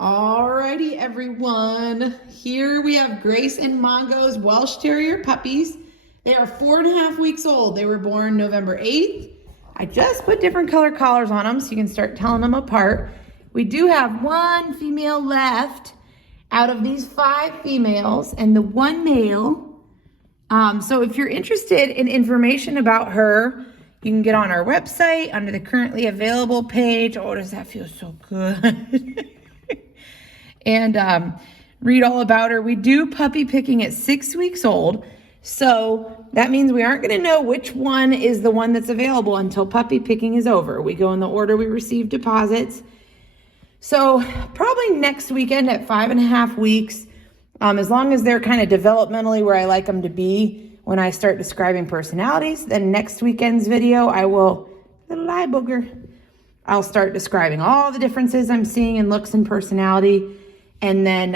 Alrighty, everyone. Here we have Grace and Mongo's Welsh Terrier puppies. They are 4.5 weeks old. They were born November 8th. I just put different color collars on them so you can start telling them apart. We do have one female left out of these 5 females and the 1 male. So if you're interested in information about her, you can get on our website under the currently available page. Oh, does that feel so good? And read all about her. We do puppy picking at 6 weeks old. So that means we aren't going to know which one is the one that's available until puppy picking is over. We go in the order we receive deposits. So probably next weekend at 5.5 weeks, as long as they're kind of developmentally where I like them to be when I start describing personalities, then next weekend's video, little eye booger, I'll start describing all the differences I'm seeing in looks and personality. And then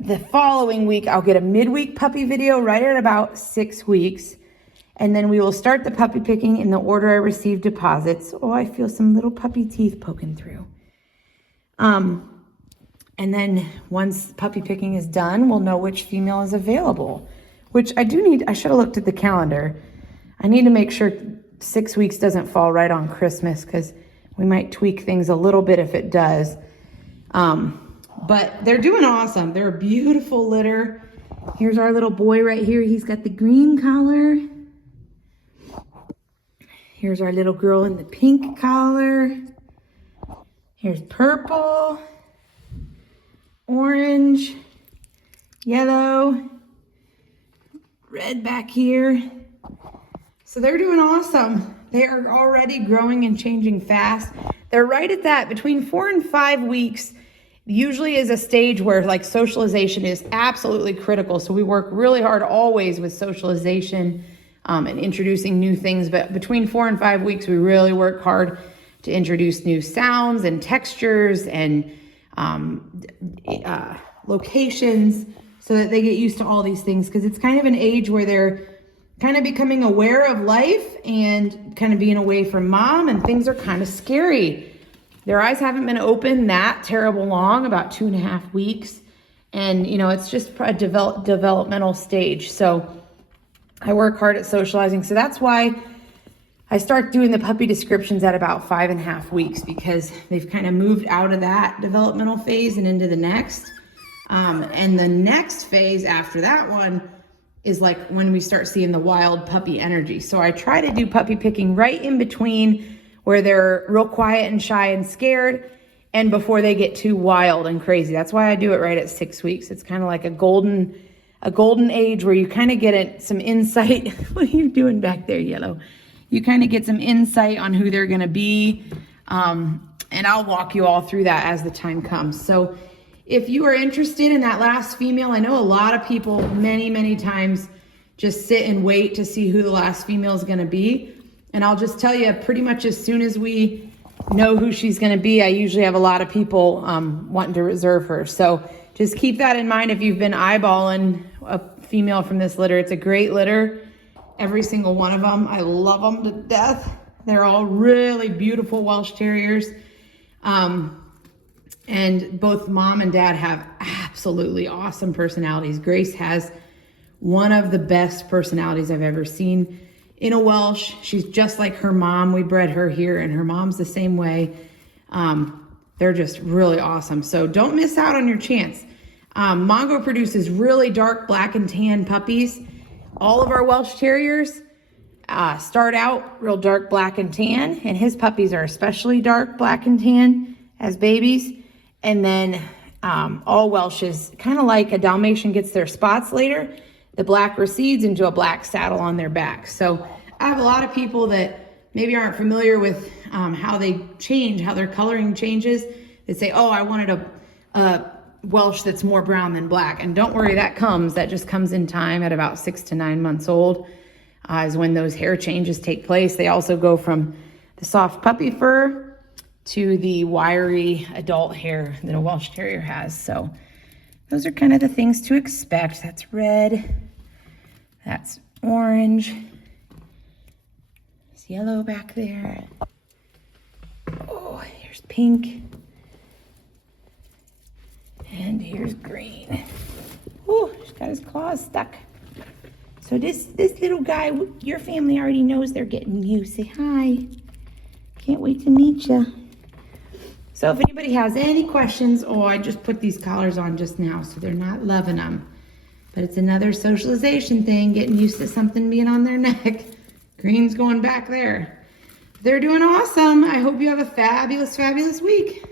the following week, I'll get a midweek puppy video right at about 6 weeks. And then we will start the puppy picking in the order I receive deposits. Oh, I feel some little puppy teeth poking through. And then once puppy picking is done, we'll know which female is available, which I should have looked at the calendar. I need to make sure 6 weeks doesn't fall right on Christmas because we might tweak things a little bit if it does. But they're doing awesome. They're a beautiful litter. Here's our little boy right here. He's got the green collar. Here's our little girl in the pink collar. Here's purple, orange, yellow, red back here. So they're doing awesome. They are already growing and changing fast. They're right at that between 4 and 5 weeks. Usually is a stage where like socialization is absolutely critical. So we work really hard always with socialization and introducing new things. But between 4 and 5 weeks, we really work hard to introduce new sounds and textures and locations so that they get used to all these things. Because it's kind of an age where they're kind of becoming aware of life and kind of being away from mom, and things are kind of scary. Their eyes haven't been open that terrible long, about 2.5 weeks. And, it's just a developmental stage. So I work hard at socializing. So that's why I start doing the puppy descriptions at about 5.5 weeks, because they've kind of moved out of that developmental phase and into the next. And the next phase after that one is like when we start seeing the wild puppy energy. So I try to do puppy picking right in between where they're real quiet and shy and scared, and before they get too wild and crazy. That's why I do it right at 6 weeks. It's kind of like a golden age where you kind of get some insight. What are you doing back there, Yellow? You kind of get some insight on who they're gonna be. And I'll walk you all through that as the time comes. So if you are interested in that last female, I know a lot of people many, many times just sit and wait to see who the last female is gonna be. And I'll just tell you, pretty much as soon as we know who she's going to be, I usually have a lot of people wanting to reserve her. So just keep that in mind if you've been eyeballing a female from this litter. It's a great litter. Every single one of them. I love them to death. They're all really beautiful Welsh Terriers. And both mom and dad have absolutely awesome personalities. Grace has one of the best personalities I've ever seen in a Welsh. She's just like her mom. We bred her here, and her mom's the same way. They're just really awesome. So don't miss out on your chance. Mongo produces really dark black and tan puppies. All of our Welsh Terriers start out real dark black and tan, and his puppies are especially dark black and tan as babies. And then all Welshes, kind of like a Dalmatian gets their spots later, the black recedes into a black saddle on their back. So I have a lot of people that maybe aren't familiar with how they change, how their coloring changes. They say, oh, I wanted a Welsh that's more brown than black. And don't worry, that just comes in time at about 6 to 9 months old is when those hair changes take place. They also go from the soft puppy fur to the wiry adult hair that a Welsh Terrier has. So those are kind of the things to expect. That's red, that's orange, there's yellow back there. Oh, here's pink, here's Green. Oh, he's got his claws stuck. So this little guy, your family already knows they're getting you. Say hi. Can't wait to meet you. So if anybody has any questions, I just put these collars on just now, so they're not loving them. But it's another socialization thing, getting used to something being on their neck. Green's going back there. They're doing awesome. I hope you have a fabulous, fabulous week.